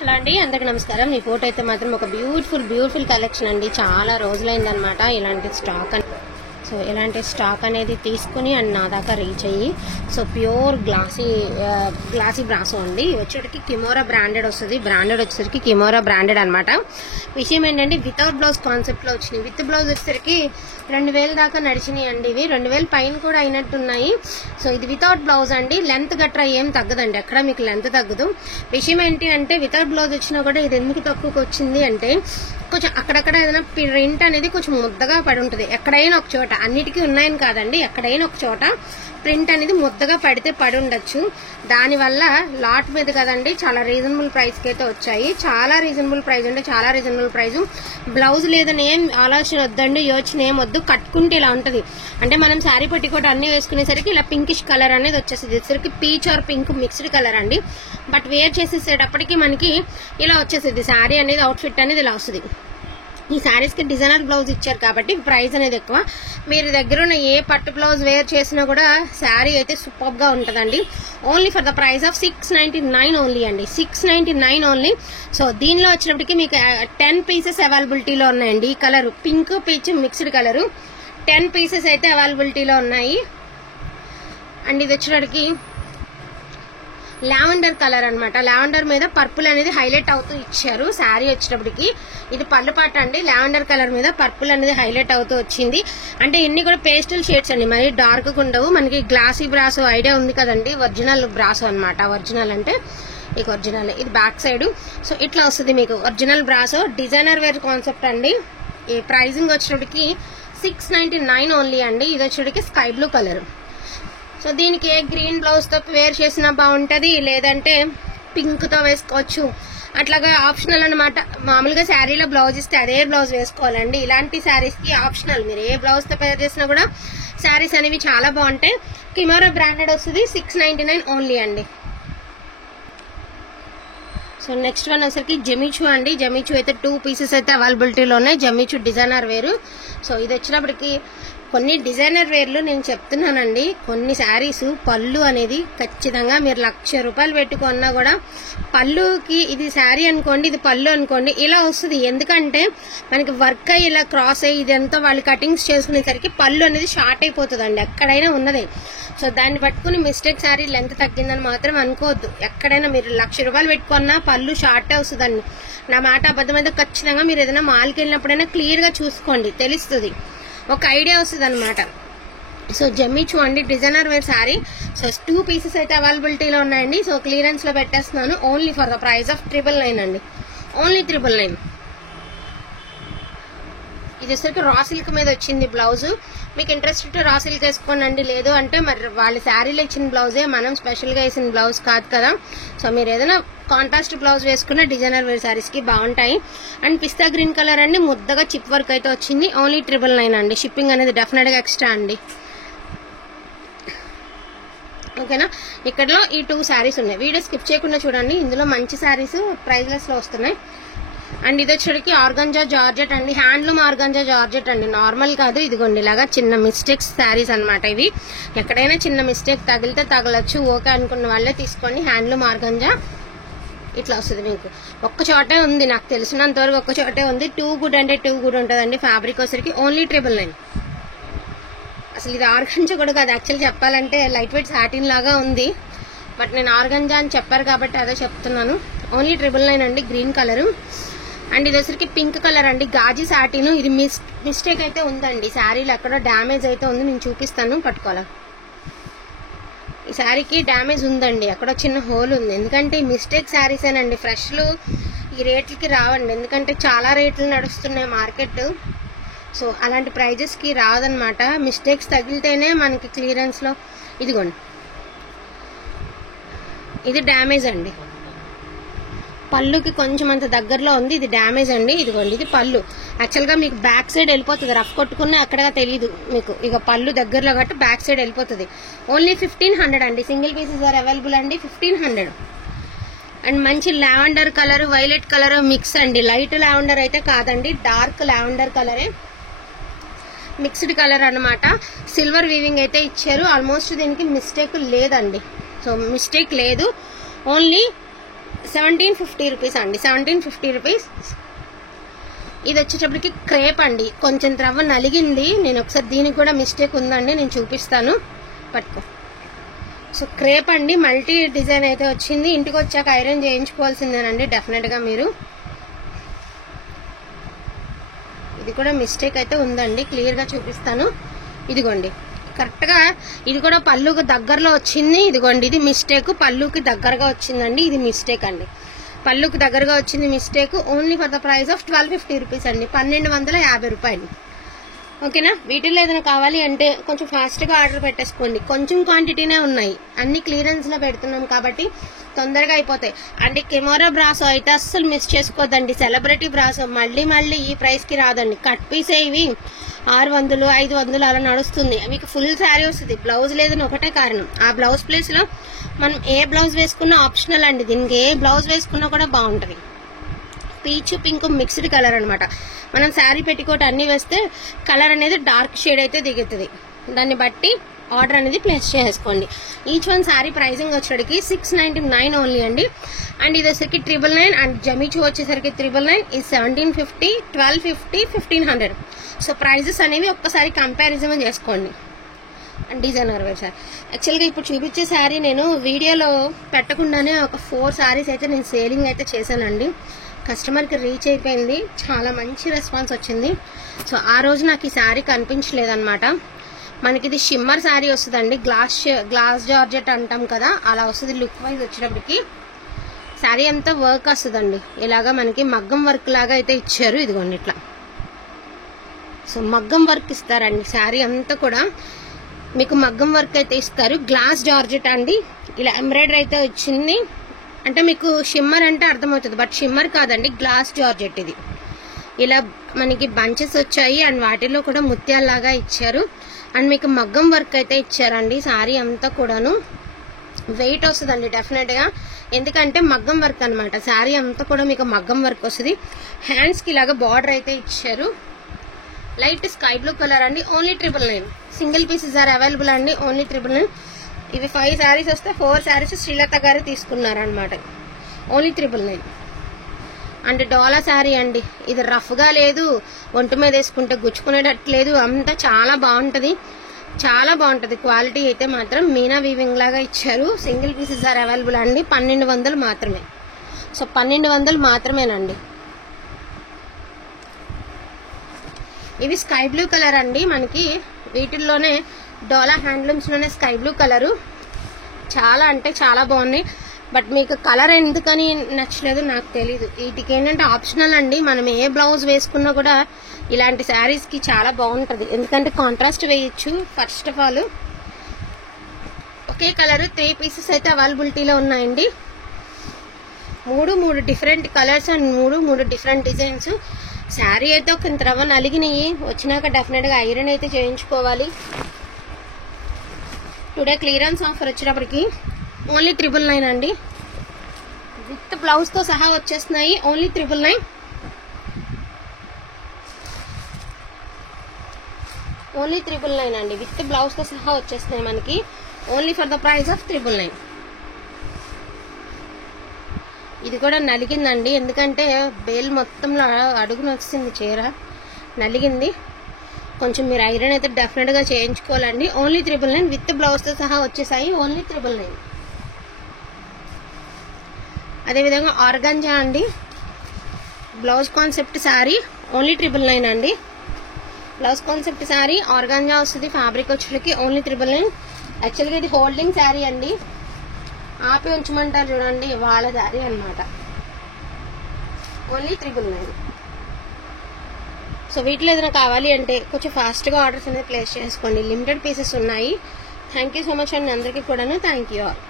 Hello అండి, అందరికి నమస్కారం. ఈ ఫోటో అయితే మాత్రం ఒక బ్యూటిఫుల్ కలెక్షన్ అండి. చాలా రోజులైందనమాట ఇలాంటి స్టాక్ సో ఇలాంటి స్టాక్ అనేది తీసుకుని అండ్ నా దాకా రీచ్ అయ్యి సో ప్యూర్ గ్లాసీ బ్రాసో అండి. వచ్చేటికి కిమోరా బ్రాండెడ్ వస్తుంది. బ్రాండెడ్ వచ్చేసరికి కిమోరా బ్రాండెడ్ అనమాట. విషయం ఏంటంటే వితౌట్ బ్లౌజ్ కాన్సెప్ట్ లో వచ్చినాయి. విత్ బ్లౌజ్ వచ్చేసరికి 2000 దాకా నడిచినాయి అండి. ఇవి 2000 పైన కూడా అయినట్టున్నాయి. సో ఇది వితౌట్ బ్లౌజ్ అండి. లెంత్ గట్రా ఏం తగ్గదండి, ఎక్కడ మీకు లెంత్ తగ్గదు. విషయం ఏంటి అంటే వితౌట్ బ్లౌజ్ వచ్చినా కూడా ఇది ఎందుకు తక్కువకి వచ్చింది అంటే కొంచెం అక్కడక్కడ ఏదైనా ప్రింట్ అనేది కొంచెం ముద్దగా పడి ఉంటుంది. ఎక్కడైనా ఒక చోట, అన్నిటికీ ఉన్నాయని కాదండి, ఎక్కడైనా ఒక చోట ప్రింట్ అనేది ముద్దగా పడితే పడి ఉండొచ్చు. దానివల్ల లాట్ మీద కదండి చాలా రీజనబుల్ ప్రైస్ కి అయితే వచ్చాయి. చాలా రీజనబుల్ ప్రైస్ అంటే చాలా రీజనబుల్ ప్రైస్. బ్లౌజ్ లేదని ఏం ఆలోచన వద్దండి, యోచన ఏం వద్దు. కట్టుకుంటే ఇలా ఉంటది అంటే మనం శారీ పట్టికోట అన్ని వేసుకునేసరికి ఇలా పింకిష్ కలర్ అనేది వచ్చేసింది. వచ్చేసరికి peach or pink mixed colour అండి. బట్ వేర్ చేసేసేటప్పటికి మనకి ఇలా వచ్చేసింది. శారీ అనేది అవుట్ఫిట్ అనేది ఇలా వస్తుంది. ఈ శారీస్ కి డిజైనర్ బ్లౌజ్ ఇచ్చారు కాబట్టి ప్రైస్ అనేది ఎక్కువ. మీరు దగ్గర ఉన్న ఏ పట్టు బ్లౌజ్ వేర్ చేసినా కూడా శారీ అయితే సూపర్ గా ఉంటదండి. Only for the price of 699 only అండి. 699 ఓన్లీ. సో దీనిలో వచ్చినప్పటికీ మీకు 10 పీసెస్ అవైలబిలిటీలో ఉన్నాయండి. ఈ colour pink peach mixed colour 10 pieces అయితే అవైలబిలిటీలో ఉన్నాయి. అండ్ ఇది వచ్చేటప్పటికి లావెండర్ కలర్ అనమాట. లావెండర్ మీద పర్పుల్ అనేది హైలైట్ అవుతూ ఇచ్చారు. శారీ వచ్చేటప్పటికి ఇది పళ్ళు పాట అండి. లావెండర్ కలర్ మీద పర్పుల్ అనేది హైలైట్ అవుతూ వచ్చింది. అంటే ఇన్ని కూడా పేస్టల్ షేడ్స్ అండి, మరి డార్క్ గా ఉండవు. మనకి గ్లాసీ బ్రాసో ఐడియా ఉంది కదండి, ఒరిజినల్ బ్రాసో అనమాట. ఒరిజినల్ అంటే ఇక ఒరిజినల్, ఇది బ్యాక్ సైడ్. సో ఇట్లా వస్తుంది మీకు ఒరిజినల్ బ్రాసో. డిజైనర్ వేర్ కాన్సెప్ట్ అండి. ఈ ప్రైజింగ్ వచ్చేటప్పటికి 699 ఓన్లీ అండి. ఇది వచ్చేటప్పటికి స్కై బ్లూ కలర్. సో దీనికి ఏ గ్రీన్ బ్లౌజ్ తో వేర్ చేసినా బాగుంటది, లేదంటే పింక్ తో వేసుకోవచ్చు. అట్లాగా ఆప్షనల్ అనమాట. మామూలుగా శారీలో బ్లౌజ్ ఇస్తే అదే బ్లౌజ్ వేసుకోవాలండి. ఇలాంటి శారీస్ కి ఆప్షనల్, మీరు ఏ బ్లౌజ్ తో వేర్ చేసినా కూడా శారీస్ అనేవి చాలా బాగుంటాయి. కిమోరా బ్రాండెడ్ వస్తుంది. 699 ఓన్లీ అండి. సో నెక్స్ట్ వన్ వచ్చేసరికి జమిచూ అండి. జమిచూ అయితే 2 పీసెస్ అయితే అవైలబిలిటీలో ఉన్నాయి. జమిచూ డిజైనర్ వేరు. సో ఇది వచ్చినప్పటికి కొన్ని డిజైనర్ వేర్లు నేను చెప్తున్నానండి. కొన్ని శారీస్ పళ్ళు అనేది ఖచ్చితంగా మీరు 1,00,000 రూపాయలు పెట్టుకున్నా కూడా పళ్ళుకి, ఇది శారీ అనుకోండి, ఇది పళ్ళు అనుకోండి, ఇలా వస్తుంది. ఎందుకంటే మనకి వర్క్ అయ్యి ఇలా క్రాస్ అయ్యి ఇదంతా వాళ్ళు కటింగ్స్ చేసుకునేసరికి పళ్ళు అనేది షార్ట్ అయిపోతుందండి ఎక్కడైనా ఉన్నదే. సో దాన్ని పట్టుకుని మిస్టేక్ శారీ లెంత్ తగ్గిందని మాత్రం అనుకోవద్దు. ఎక్కడైనా మీరు 1,00,000 రూపాయలు పెట్టుకున్నా పళ్ళు షార్ట్ వస్తుందండి. నా మాట అబద్ధమైతే ఖచ్చితంగా మీరు ఏదైనా మాల్కి వెళ్ళినప్పుడైనా క్లియర్ గా చూసుకోండి, తెలుస్తుంది, ఒక ఐడియా వస్తుంది అనమాట. సో జమ్మిచూ అండి designer wear sari. So 2 pieces అయితే అవైలబిలిటీలో ఉన్నాయండి. సో క్లియరెన్స్ లో పెట్టేస్తున్నాను. Only for the price of 999 అండి. ఓన్లీ 999. ఇది వచ్చేసరికి రా సిల్క్ మీద వచ్చింది బ్లౌజ్. మీకు ఇంట్రెస్ట్ ఉంటే రా సిల్క్ వేసుకోండి. లేదు అంటే మరి వాళ్ళ శారీలో ఇచ్చిన బ్లౌజే, మనం స్పెషల్ గా వేసిన బ్లౌజ్ కాదు కదా. సో మీరు ఏదైనా కాంట్రాస్ట్ బ్లౌజ్ వేసుకున్న డిజైనర్ వేర్ శారీస్ కి బాగుంటాయి. అండ్ పిస్తా గ్రీన్ కలర్ అండి, ముద్దగా చిప్ వర్క్ అయితే వచ్చింది. ఓన్లీ 999 అండి. షిప్పింగ్ అనేది డెఫినెట్ గా ఎక్స్ట్రా అండి. ఓకేనా. ఇక్కడ ఈ 2 శారీస్ ఉన్నాయి. వీడియో స్కిప్ చేయకుండా చూడండి. ఇందులో మంచి శారీస్ ప్రైస్ లెస్ లో వస్తున్నాయి. అండ్ ఇది వచ్చేటికి ఆర్గంజా జార్జెట్ అండి. హ్యాండ్లూమ్ ఆర్గంజా జార్జెట్ అండి, నార్మల్ కాదు. ఇదిగోండి ఇలాగా చిన్న మిస్టేక్స్ శారీస్ అనమాట. ఇవి ఎక్కడైనా చిన్న మిస్టేక్ తగిలితే తగలచ్చు, ఓకే అనుకున్న వాళ్ళే తీసుకోండి. హ్యాండ్లూమ్ ఆర్గంజా ఇట్లా వస్తుంది. మీకు ఒక్క చోటే ఉంది, నాకు తెలిసినంత వరకు ఒక్క చోటే ఉంది. 2 గుడ్ అంటే 2 గుడ్ ఉంటుందండి. ఫ్యాబ్రిక్ వచ్చరికి ఓన్లీ 999. అసలు ఇది ఆర్గంజా కూడా కాదు, యాక్చువల్లీ చెప్పాలంటే లైట్ వెయిట్ సాటిన్ లాగా ఉంది. బట్ నేను ఆర్గంజా అని చెప్పారు కాబట్టి అదే చెప్తున్నాను. ఓన్లీ 999 అండి. Green colour. అండ్ ఇది వచ్చరికి పింక్ కలర్ అండి, గాజీ సాటిన్. ఇది మిస్టేక్ అయితే ఉందండి శారీలో, ఎక్కడో డ్యామేజ్ అయితే ఉంది. నేను చూపిస్తాను, పట్టుకోవాలా. ఈ శారీకి డ్యామేజ్ ఉందండి, అక్కడ చిన్న హోల్ ఉంది. ఎందుకంటే మిస్టేక్ శారీస్ ఏనండి, ఫ్రెష్లు ఈ రేట్లకి రావండి. ఎందుకంటే చాలా రేట్లు నడుస్తున్నాయి మార్కెట్. సో అలాంటి ప్రైజెస్ కి రాదనమాట. మిస్టేక్స్ తగిలితేనే మనకి క్లియరెన్స్ లో. ఇదిగోండి, ఇది డ్యామేజ్ అండి. పళ్ళుకి కొంచెం అంత దగ్గరలో ఉంది, ఇది డ్యామేజ్ అండి. ఇదిగోండి, ఇది పళ్ళు. యాక్చువల్ గా మీకు బ్యాక్ సైడ్ వెళ్ళిపోతుంది, రఫ్ కొట్టుకునే అక్కడగా తెలియదు మీకు. ఇక పళ్ళు దగ్గరలో కాబట్టి బ్యాక్ సైడ్ వెళ్ళిపోతుంది. ఓన్లీ 1500 అండి. సింగిల్ పీసెస్ ఆర్ అవైలబుల్ అండి. 1500. అండ్ మంచి lavender colour, violet colour mix అండి. లైట్ లావెండర్ అయితే కాదండి, డార్క్ లావెండర్ కలరే, మిక్స్డ్ కలర్ అనమాట. సిల్వర్ వీవింగ్ అయితే ఇచ్చారు. ఆల్మోస్ట్ దీనికి మిస్టేక్ లేదండి. సో మిస్టేక్ లేదు. ఓన్లీ 1750 రూపీస్ అండి, 1750 రూపీస్. ఇది వచ్చేటప్పటికి క్రేప్ అండి, కొంచెం రవ్వ నలిగింది. నేను ఒకసారి దీనికి కూడా మిస్టేక్ ఉందండి, నేను చూపిస్తాను, పట్టుకో. సో క్రేప్ అండి, మల్టీ డిజైన్ అయితే వచ్చింది. ఇంటికి వచ్చాక ఐరన్ చేయించుకోవాల్సిందేనండి డెఫినెట్గా మీరు. ఇది కూడా మిస్టేక్ అయితే ఉందండి, క్లియర్గా చూపిస్తాను. ఇదిగోండి కరెక్ట్గా, ఇది కూడా పళ్ళుకి దగ్గరలో వచ్చింది. ఇదిగోండి ఇది మిస్టేక్, పళ్ళుకి దగ్గరగా వచ్చిందండి, ఇది మిస్టేక్ అండి. పళ్ళుకి దగ్గరగా వచ్చింది mistake. Only for the price of 1250 rupees అండి, 1250 రూపాయలు. ఓకేనా. వీటిల్లో ఏదైనా కావాలి అంటే కొంచెం ఫాస్ట్గా ఆర్డర్ పెట్టేసుకోండి, కొంచెం క్వాంటిటీనే ఉన్నాయి, అన్ని క్లియరెన్స్లో పెడుతున్నాం కాబట్టి తొందరగా అయిపోతాయి. అంటే కెమెరా బ్రాసో అయితే అస్సలు మిస్ చేసుకోవద్దండి, సెలబ్రిటీ బ్రాసో మళ్ళీ మళ్ళీ ఈ ప్రైస్కి రాదండి. కట్ పీసే ఇవి 600 500 అలా నడుస్తుంది. మీకు ఫుల్ శారీ వస్తుంది, బ్లౌజ్ లేదని ఒకటే కారణం. ఆ బ్లౌజ్ ప్లేస్లో మనం ఏ బ్లౌజ్ వేసుకున్నా ఆప్షనల్ అండి, దీనికి ఏ బ్లౌజ్ వేసుకున్నా కూడా బాగుంటుంది. పీచ్ పింక్ మిక్స్డ్ కలర్ అనమాట. మనం శారీ పెట్టికోట్ అన్ని వేస్తే కలర్ అనేది డార్క్ షేడ్ అయితే దిగుతుంది, దాన్ని బట్టి ఆర్డర్ అనేది ప్లేస్ చేసుకోండి. ఈచ్ వన్ శారీ ప్రైసింగ్ వచ్చేసరికి 699 ఓన్లీ అండి. అండ్ ఇది వచ్చేసరికి 999, అండ్ జమీచూ వచ్చేసరికి 999, ఇది 1750, 1250, 1500. సో ప్రైజెస్ అనేవి ఒక్కసారి కంపారిజన్ చేసుకోండి. అండ్ డిజైనర్ వేర్ సార్, యాక్చువల్గా ఇప్పుడు చూపించే శారీ నేను వీడియోలో పెట్టకుండానే ఒక 4 శారీస్ అయితే నేను సేలింగ్ అయితే చేశానండి. కస్టమర్కి రీచ్ అయిపోయింది, చాలా మంచి రెస్పాన్స్ వచ్చింది. సో ఆ రోజు నాకు ఈ శారీ కనిపించలేదన్నమాట. మనకి ఇది షిమ్మర్ శారీ వస్తుందండి, గ్లాస్ జార్జెట్ అంటాం కదా, అలా వస్తుంది లుక్ వైజ్. వచ్చేటప్పటికి శారీ అంతా వర్క్ వస్తుందండి, ఇలాగా మనకి మగ్గం వర్క్ లాగా అయితే ఇచ్చారు. ఇదిగోండి ఇట్లా, సో మగ్గం వర్క్ ఇస్తారండి, శారీ అంతా కూడా మీకు మగ్గం వర్క్ అయితే ఇస్తారు. గ్లాస్ జార్జెట్ అండి, ఇలా ఎంబ్రాయిడరీ అయితే వచ్చింది. అంటే మీకు షిమ్మర్ అంటే అర్థమవుతుంది, బట్ షిమ్మర్ కాదండి, గ్లాస్ జార్జెట్ ఇది. ఇలా మనకి బంచెస్ వచ్చాయి, అండ్ వాటిలో కూడా ముత్యాల్లాగా ఇచ్చారు. అండ్ మీకు మగ్గం వర్క్ అయితే ఇచ్చారండి. శారీ అంతా కూడాను వెయిట్ వస్తుందండి డెఫినెట్గా, ఎందుకంటే మగ్గం వర్క్ అనమాట. శారీ అంతా కూడా మీకు మగ్గం వర్క్ వస్తుంది. హ్యాండ్స్కి ఇలాగా బార్డర్ అయితే ఇచ్చారు. లైట్ స్కై బ్లూ కలర్ అండి, only 999. Single pieces are available అండి, ఓన్లీ 999. ఇవి 5 శారీస్ వస్తే 4 శారీస్ శ్రీలత గారు తీసుకున్నారనమాట, ఓన్లీ 999. అంటే డోలా శారీ అండి, ఇది రఫ్గా లేదు, ఒంటి మీద వేసుకుంటే గుచ్చుకునేటట్లేదు, అంతా చాలా బాగుంటుంది, చాలా బాగుంటుంది. క్వాలిటీ అయితే మాత్రం మీనా వీవింగ్ లాగా ఇచ్చారు. సింగిల్ పీసెస్ ఆర్ అవైలబుల్ అండి, 1200 మాత్రమే. సో 1200 మాత్రమేనండి. ఇవి స్కై బ్లూ కలర్ అండి, మనకి వీటిల్లోనే డోలా హ్యాండ్లూమ్స్లోనే స్కై బ్లూ కలరు, చాలా అంటే చాలా బాగున్నాయి. బట్ మీకు కలర్ ఎందుకని నచ్చలేదు నాకు తెలీదు. వీటికి ఏంటంటే ఆప్షనల్ అండి, మనం ఏ బ్లౌజ్ వేసుకున్నా కూడా ఇలాంటి శారీస్కి చాలా బాగుంటుంది, ఎందుకంటే కాంట్రాస్ట్ వేయచ్చు. First of all okay colour 3 pieces అయితే అవైలబిలిటీలో ఉన్నాయండి. 3 different colours and 3 different designs. Sari అయితే ఒక రవ్వ నలిగినాయి, వచ్చినాక డెఫినెట్గా ఐరన్ అయితే చేయించుకోవాలి. టుడే క్లియరెన్స్ ఆఫర్ వచ్చేటప్పటికి ఓన్లీ 999 అండి, విత్ బ్లౌజ్తో సహా వచ్చేస్తున్నాయి. ఓన్లీ 999, ఓన్లీ 999 అండి, విత్ బ్లౌజ్తో సహా వచ్చేస్తున్నాయి మనకి, only for the price of 999. ఇది కూడా నలిగిందండి, ఎందుకంటే బేల్ మొత్తంలో అడుగున వచ్చింది, చీర నలిగింది. కొంచెం మీరు ఐరన్ అయితే డెఫినెట్గా చేయించుకోవాలండి. ఓన్లీ 999 విత్ బ్లౌజ్తో సహా వచ్చేసాయి, ఓన్లీ 999. అదేవిధంగా ఆర్గాంజా అండి, బ్లౌజ్ కాన్సెప్ట్ శారీ, ఓన్లీ 999 అండి. బ్లౌజ్ కాన్సెప్ట్ శారీ ఆర్గాంజా వస్తుంది, ఫ్యాబ్రిక్ వచ్చేసరికి ఓన్లీ 999. యాక్చువల్గా ఇది హోల్డింగ్ శారీ అండి, ఆపి ఉంచమంటారు చూడండి, వాళ్ళ శారీ అనమాట, ఓన్లీ 999. సో వీటిలో ఏదైనా కావాలి అంటే కొంచెం ఫాస్ట్గా ఆర్డర్స్ అనేది ప్లేస్ చేసుకోండి, లిమిటెడ్ పీసెస్ ఉన్నాయి. థ్యాంక్ యూ సో మచ్ అండి అందరికీ కూడాను, థ్యాంక్ యూ ఆల్.